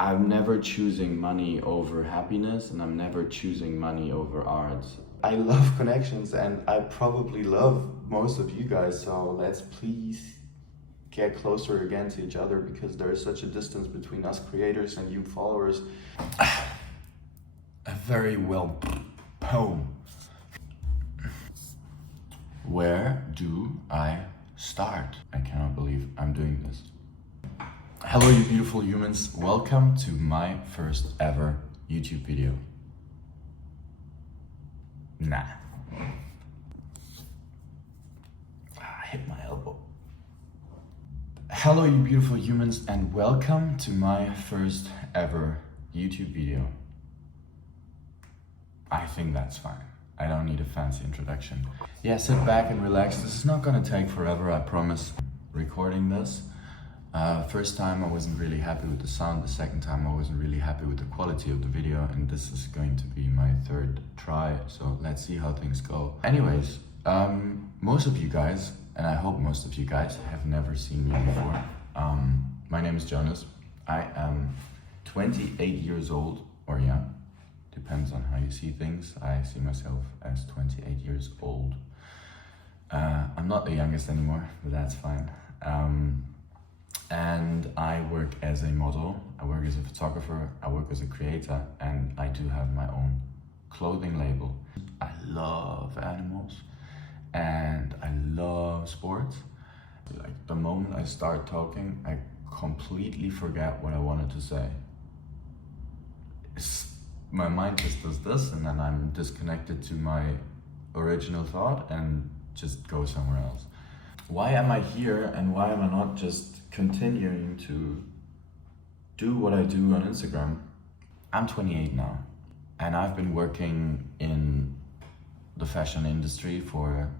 I'm never choosing money over happiness, and I'm never choosing money over art. I love connections, and I probably love most of you guys, so let's please get closer again to each other, because there is such a distance between us creators and you followers. A very well poem. Where do I start? I cannot believe I'm doing this. Hello, you beautiful humans. Welcome to my first ever YouTube video. Nah. I hit my elbow. Hello, you beautiful humans, and welcome to my first ever YouTube video. I think that's fine. I don't need a fancy introduction. Yeah, sit back and relax. This is not gonna take forever, I promise. Recording this. First time I wasn't really happy with the sound. The second time I wasn't really happy with the quality of the video. And this is going to be my third try. So let's see how things go. Anyways, most of you guys, and I hope most of you guys, have never seen me before. My name is Jonas. I am 28 years old, or young. Depends on how you see things. I see myself as 28 years old. I'm not the youngest anymore, but that's fine. And I work as a model, I work as a photographer, I work as a creator, and I do have my own clothing label. I love animals and I love sports. Like the moment I start talking, I completely forget what I wanted to say. My mind just does this, and then I'm disconnected to my original thought and just go somewhere else. Why am I here, and why am I not just continuing to do what I do on Instagram? I'm 28 now, and I've been working in the fashion industry for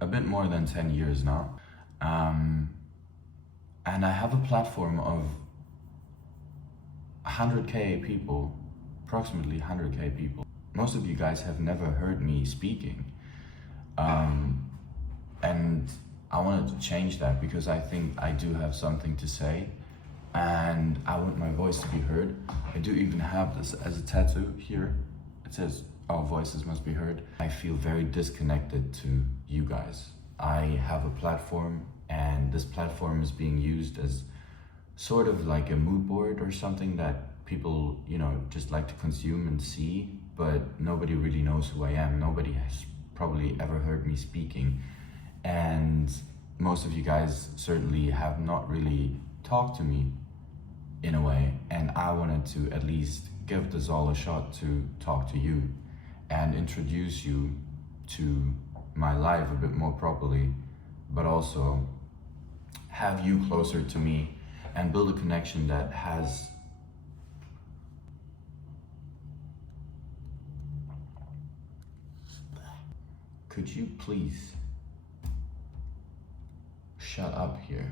a bit more than 10 years now. And I have a platform of 100K people, approximately 100K people. Most of you guys have never heard me speaking. And I wanted to change that, because I think I do have something to say and I want my voice to be heard. I do even have this as a tattoo here. It says, "Our voices must be heard." I feel very disconnected to you guys. I have a platform, and this platform is being used as sort of like a mood board or something that people, just like to consume and see, but nobody really knows who I am. Nobody has probably ever heard me speaking. And most of you guys certainly have not really talked to me in a way, and I wanted to at least give this all a shot to talk to you and introduce you to my life a bit more properly, but also have you closer to me and build a connection that has Could you please shut up here?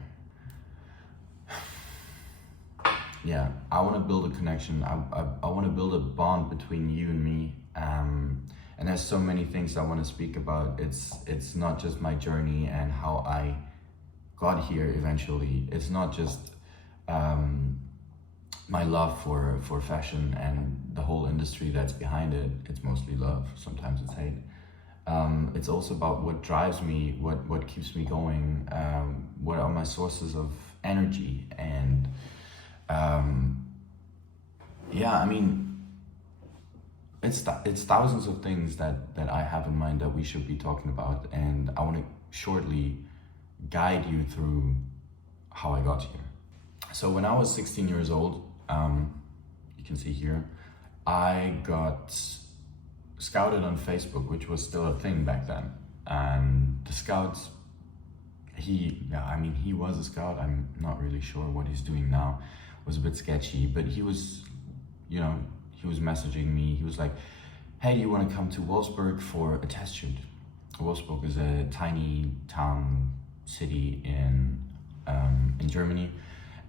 Yeah, I want to build a connection. I want to build a bond between you and me. And there's so many things I want to speak about. It's not just my journey and how I got here eventually. It's not just my love for fashion and the whole industry that's behind it. It's mostly love. Sometimes it's hate. It's also about what drives me, what keeps me going, what are my sources of energy, and yeah, I mean, it's thousands of things that I have in mind that we should be talking about, and I want to shortly guide you through how I got here. So when I was 16 years old, you can see here, I got scouted on Facebook, which was still a thing back then. And the scouts, he was a scout. I'm not really sure what he's doing now. It was a bit sketchy, but he was messaging me. He was like, "Hey, you want to come to Wolfsburg for a test shoot?" Wolfsburg is a tiny town city in Germany.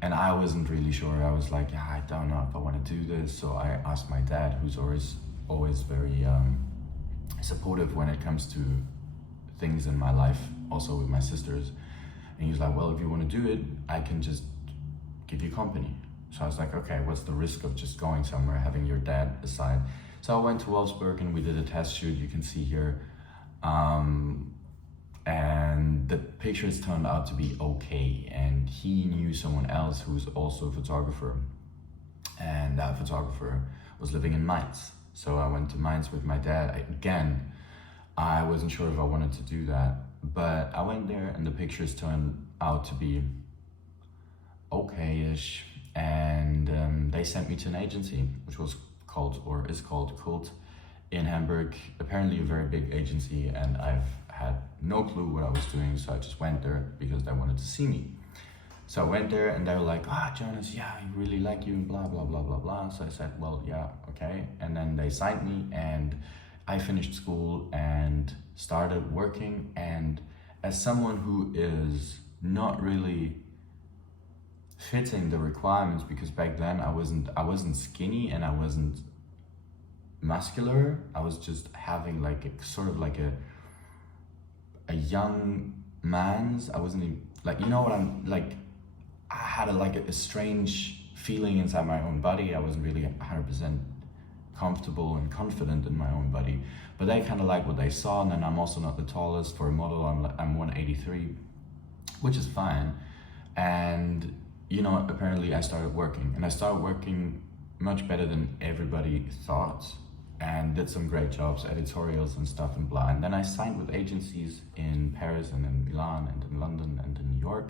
And I wasn't really sure. I was like, yeah, I don't know if I want to do this. So I asked my dad, who's always very supportive when it comes to things in my life, also with my sisters. And he was like, well, if you want to do it, I can just give you company. So I was like, okay, what's the risk of just going somewhere, having your dad aside? So I went to Wolfsburg and we did a test shoot, you can see here. And the pictures turned out to be okay. And he knew someone else who's also a photographer. And that photographer was living in Mainz. So I went to Mainz with my dad. Again, I wasn't sure if I wanted to do that, but I went there and the pictures turned out to be okay-ish. And they sent me to an agency, which was called, or is called Cult in Hamburg. Apparently a very big agency, and I've had no clue what I was doing, so I just went there because they wanted to see me. So I went there and they were like, Jonas, yeah, I really like you, and blah, blah, blah, blah, blah. So I said, well, yeah, okay. And then they signed me and I finished school and started working. And as someone who is not really fitting the requirements, because back then I wasn't skinny and I wasn't muscular. I was just having like a sort of like a young man's, I wasn't even, like, you know what I'm like, I had a strange feeling inside my own body. I wasn't really 100% comfortable and confident in my own body, but they kind of like what they saw. And then I'm also not the tallest for a model. I'm 183, which is fine. And you know, apparently I started working, and I started working much better than everybody thought, and did some great jobs, editorials and stuff and blah. And then I signed with agencies in Paris and in Milan and in London and in New York.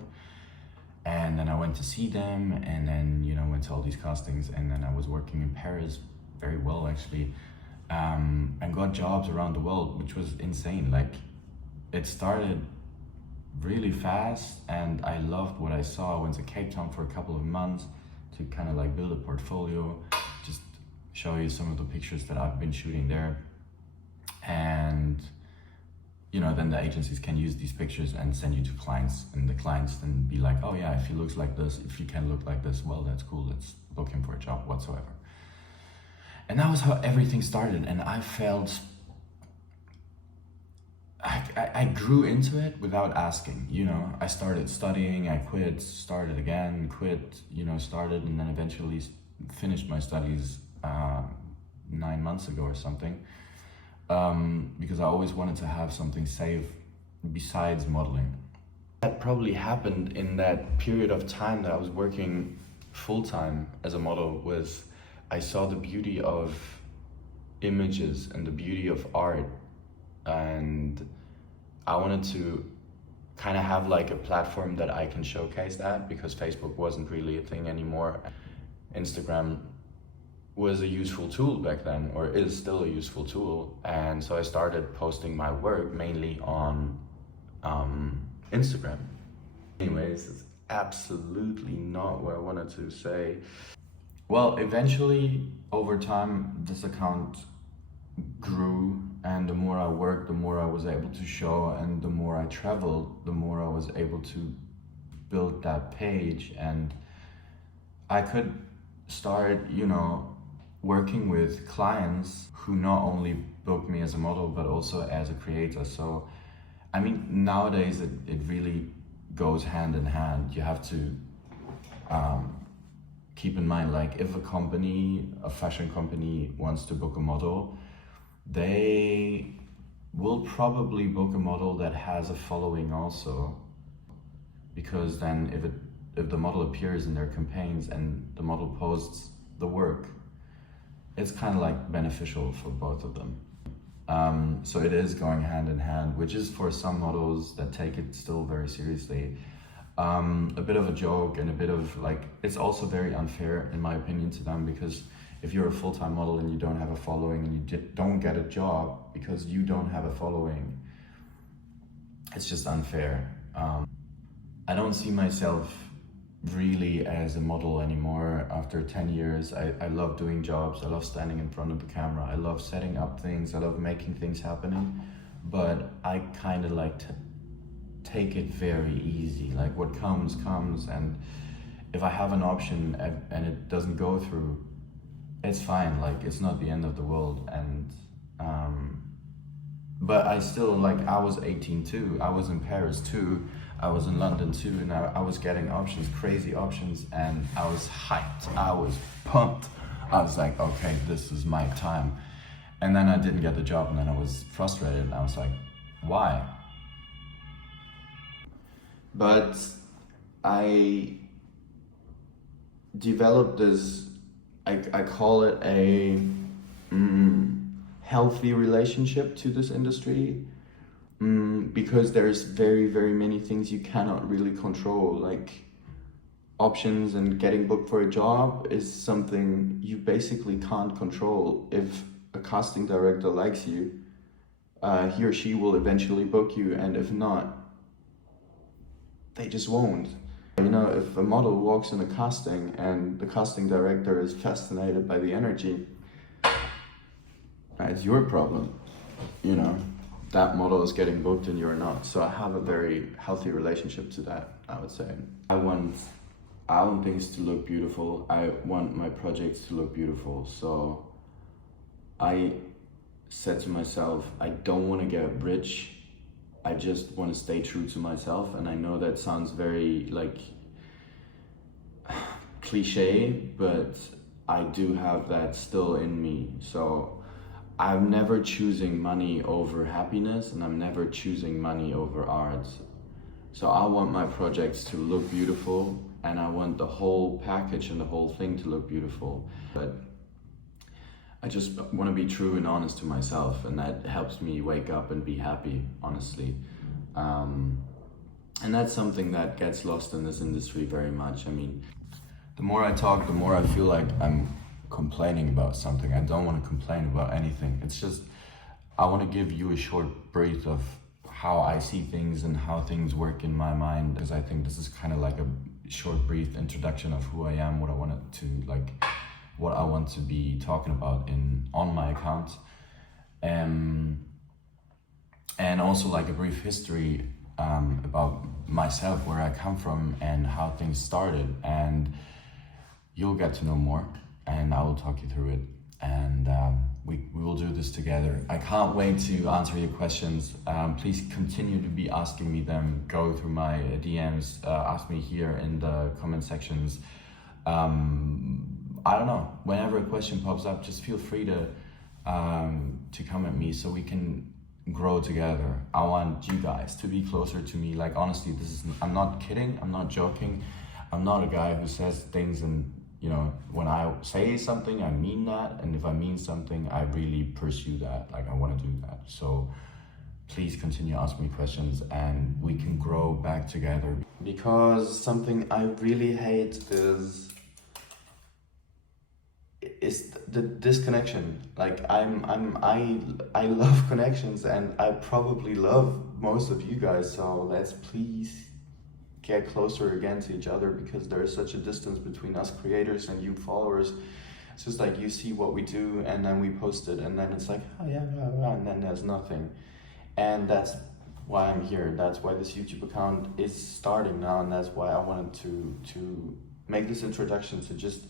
And then I went to see them, and then, you know, went to all these castings, and then I was working in Paris very well actually, and got jobs around the world, which was insane. Like, it started really fast and I loved what I saw. I went to Cape Town for a couple of months to kind of like build a portfolio, just show you some of the pictures that I've been shooting there. And you know, then the agencies can use these pictures and send you to clients, and the clients then be like, oh yeah, if he looks like this, if he can look like this, well, that's cool, let's book him for a job whatsoever. And that was how everything started. And I felt I grew into it without asking, you know. I started studying, I quit, started again, quit, you know, started, and then eventually finished my studies 9 months ago or something. Because I always wanted to have something safe besides modeling. That probably happened in that period of time that I was working full-time as a model. Was I saw the beauty of images and the beauty of art, and I wanted to kind of have like a platform that I can showcase that, because Facebook wasn't really a thing anymore. Instagram was a useful tool back then, or is still a useful tool. And so I started posting my work mainly on Instagram. Anyways, it's absolutely not what I wanted to say. Well, eventually, over time, this account grew, and the more I worked, the more I was able to show, and the more I traveled, the more I was able to build that page. And I could start, you know, working with clients who not only book me as a model, but also as a creator. So, I mean, nowadays it really goes hand in hand. You have to keep in mind, like, if a company, a fashion company, wants to book a model, they will probably book a model that has a following also, because then if the model appears in their campaigns and the model posts the work, it's kind of like beneficial for both of them. So it is going hand in hand, which is for some models that take it still very seriously, a bit of a joke, and a bit of like, it's also very unfair in my opinion to them, because if you're a full-time model and you don't have a following, and you don't get a job because you don't have a following, it's just unfair. I don't see myself really as a model anymore after 10 years. I love doing jobs, I love standing in front of the camera, I love setting up things, I love making things happening, but I kind of like to take it very easy. Like, what comes, and if I have an option and it doesn't go through, it's fine, like, it's not the end of the world. And but I still, like, I was 18 too, I was in Paris too, I was in London too, and I was getting options, crazy options, and I was hyped. I was pumped. I was like, okay, this is my time. And then I didn't get the job, and then I was frustrated, and I was like, why? But I developed this, I call it a healthy relationship to this industry, because there's very, very many things you cannot really control. Like options and getting booked for a job is something you basically can't control. If a casting director likes you, he or she will eventually book you, and if not, they just won't. You know, if a model walks in a casting and the casting director is fascinated by the energy, it's your problem. You know, that model is getting booked and you're not. So I have a very healthy relationship to that, I would say. I want things to look beautiful. I want my projects to look beautiful. So I said to myself, I don't want to get rich. I just want to stay true to myself. And I know that sounds very like cliche, but I do have that still in me. So I'm never choosing money over happiness, and I'm never choosing money over art. So I want my projects to look beautiful, and I want the whole package and the whole thing to look beautiful. But I just want to be true and honest to myself, and that helps me wake up and be happy, honestly. And that's something that gets lost in this industry very much. I mean, the more I talk, the more I feel like I'm complaining about something. I don't want to complain about anything. It's just, I want to give you a short brief of how I see things and how things work in my mind, because I think this is kind of like a short brief introduction of who I am, what I wanted to like, what I want to be talking about on my account, and also like a brief history about myself, where I come from and how things started, and you'll get to know more, and I will talk you through it, and we will do this together. I can't wait to answer your questions. Please continue to be asking me them. Go through my DMs, ask me here in the comment sections. I don't know, whenever a question pops up, just feel free to come at me so we can grow together. I want you guys to be closer to me. Like, honestly, I'm not kidding, I'm not joking. I'm not a guy who says things and, you know, when I say something, I mean that. And if I mean something, I really pursue that. Like, I want to do that. So please continue asking me questions and we can grow back together. Because something I really hate is the disconnection. Like I love connections, and I probably love most of you guys, so let's please get closer again to each other, because there is such a distance between us creators and you followers. It's just like you see what we do and then we post it, and then it's like, oh yeah, blah, blah, and then there's nothing. And that's why I'm here. That's why this YouTube account is starting now, and that's why I wanted to make this introduction, to just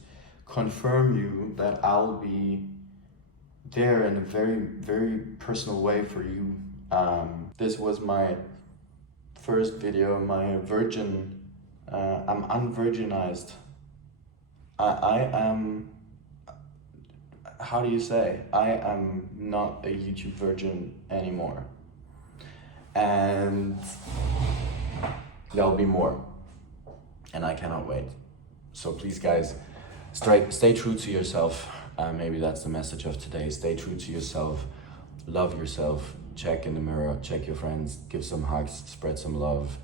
confirm you that I'll be there in a very, very personal way for you. This was my first video, my virgin, I'm unvirginized. I am, how do you say? I am not a YouTube virgin anymore. And there'll be more. And I cannot wait. So please guys, stay true to yourself. Maybe that's the message of today. Stay true to yourself. Love yourself. Check in the mirror. Check your friends. Give some hugs. Spread some love.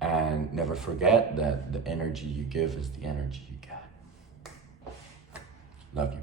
And never forget that the energy you give is the energy you get. Love you.